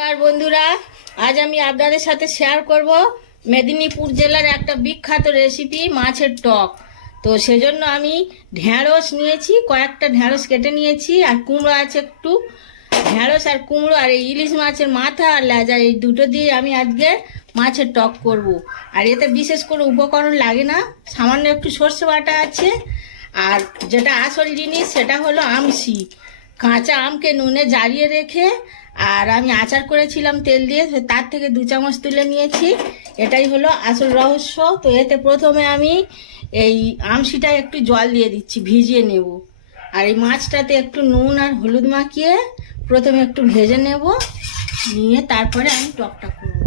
আর বন্ধুরা, আজ আমি আপনাদের সাথে শেয়ার করব মেদিনীপুর জেলার একটা বিখ্যাত রেসিপি মাছের টক। তো সেজন্য আমি ঢেঁড়স নিয়েছি, কয়েকটা ঢেঁড়স কেটে নিয়েছি, আর কুমড়ো আছে একটু। ঢেঁড়স আর কুমড়ো আর এই ইলিশ মাছের মাথা আর লেজা, এই দুটো দিয়ে আমি আজকে মাছের টক করব। আর এতে বিশেষ করে উপকরণ লাগে না, সামান্য একটু সর্ষে বাটা আছে। আর যেটা আসল জিনিস সেটা হলো আমসি, কাঁচা আমকে নুনে জারিয়ে রেখে আর আমি আচার করেছিলাম তেল দিয়ে, তার থেকে 2 চামচ তুলে নিয়েছি। এটাই হলো আসল রহস্য। তো এতে প্রথমে আমি এই আমসিটা একটু জল দিয়ে দিচ্ছি, ভিজিয়ে নেব। আর এই মাছটাতে একটু নুন আর হলুদ মাখিয়ে প্রথমে একটু ভেজে নেব, নিয়ে তারপরে আমি টকটা করব।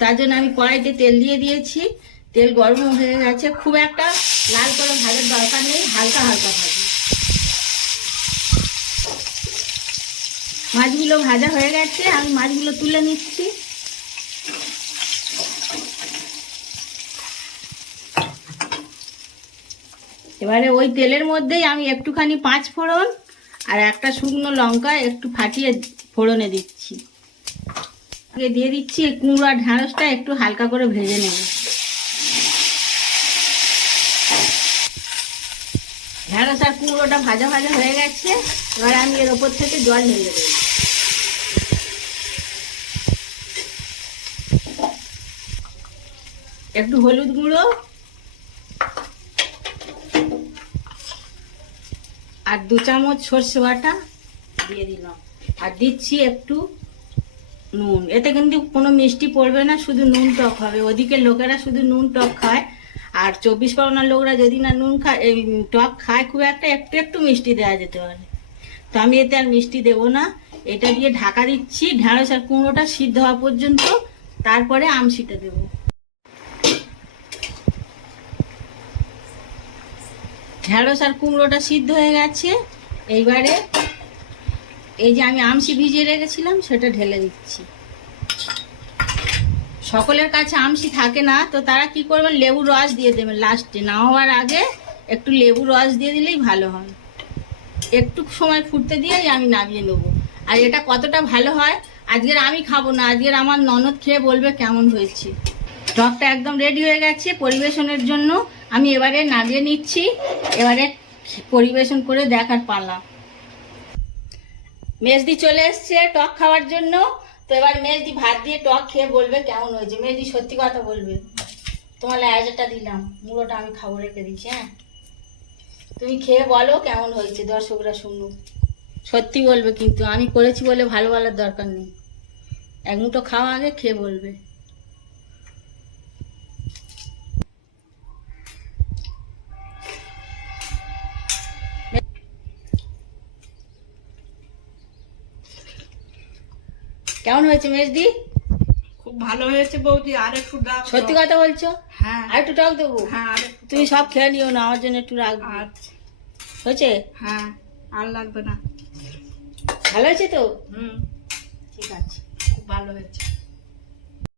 তার জন্য আমি কড়াইতে তেল দিয়ে দিয়েছি, তেল গরম হয়ে গেছে। খুব একটা লাল করে ভাজার দরকার নেই, হালকা হালকা ভাজি। মাছগুলো ভাজা হয়ে গেছে, আমি মাছগুলো তুলে নিচ্ছি। এবারে ওই তেলের মধ্যেই আমি একটুখানি 5 ফোড়ন আর একটা শুকনো লঙ্কা একটু ফাটিয়ে ফোড়নে দিচ্ছি। আগে দিয়ে দিচ্ছি এই কুমড়ো আর ঢেঁড়সটা একটু হালকা করে ভেজে নেব। ঢেঁড়স আর কুমড়োটা ভাজা ভাজা হয়ে গেছে। এবার আমি এর ওপর থেকে জল ঢেলে দেবো। একটু হলুদ গুঁড়ো আর 2 চামচ সর্ষে বাটা দিয়ে দিলাম, আর দিচ্ছি একটু নুন। এতে কিন্তু কোনো মিষ্টি পড়বে না, শুধু নুন টক হবে। ওদিকে লোকেরা শুধু নুন টক খায়, আর 24 পরগনার লোকরা যদি না নুন খায়, এই টক খায় খুব একটা, একটু একটু মিষ্টি দেওয়া যেতে পারে। তো আমি এতে আর মিষ্টি দেবো না। এটা দিয়ে ঢাকা দিচ্ছি ঢেঁড়স আর কুমড়োটা সিদ্ধ হওয়া পর্যন্ত, তারপরে আমসিটা দেবো। ঢেঁড়স আর কুমড়োটা সিদ্ধ হয়ে গেছে। এইবারে এই যে আমি আমসি ভিজিয়ে রেখেছিলাম সেটা ঢেলে দিচ্ছি। সকলের কাছে আমসি থাকে না, তো তারা কি করবেন, লেবুর রস দিয়ে দেবেন লাস্টে, না হওয়ার আগে একটু লেবুর রস দিয়ে দিলেই ভালো হয়। একটু সময় ফুটতে দিয়েই আমি নামিয়ে নেবো। আর এটা কতটা ভালো হয় আজকের আমি খাবো না, আজকের আমার ননদ খেয়ে বলবে কেমন হয়েছে। টকটা একদম রেডি হয়ে গেছে পরিবেশনের জন্য। আমি এবারে নামিয়ে নিচ্ছি, এবারে পরিবেশন করে দেখার পালা। মেজদি চলে এসছে টক খাওয়ার জন্য। তো এবার মেজদি ভাত দিয়ে টক খেয়ে বলবে কেমন হয়েছে। মেজদি সত্যি কথা বলবে, তোমার লেজাটা দিলাম, মুড়োটা আমি খাবো, রেখে দিচ্ছি। হ্যাঁ, তুমি খেয়ে বলো কেমন হয়েছে, দর্শকরা শুনুক। সত্যি বলবে কিন্তু, আমি করেছি বলে ভালো বলার দরকার নেই। এক মুঠো খাওয়া, আগে খেয়ে বলবে। কেমন হয়েছে মেজদি? খুব ভালো হয়েছে বৌদি। আর একটু দাও। সত্যি কথা বলছো? হ্যাঁ, আর একটু টক দেবো? হ্যাঁ। তুমি সব খেয়ে নিও না, আমার জন্য একটু রাখবো। আচ্ছা, হয়েছে? হ্যাঁ, আর লাগবে না। ভালো হয়েছে তো? হুম, ঠিক আছে, খুব ভালো হয়েছে।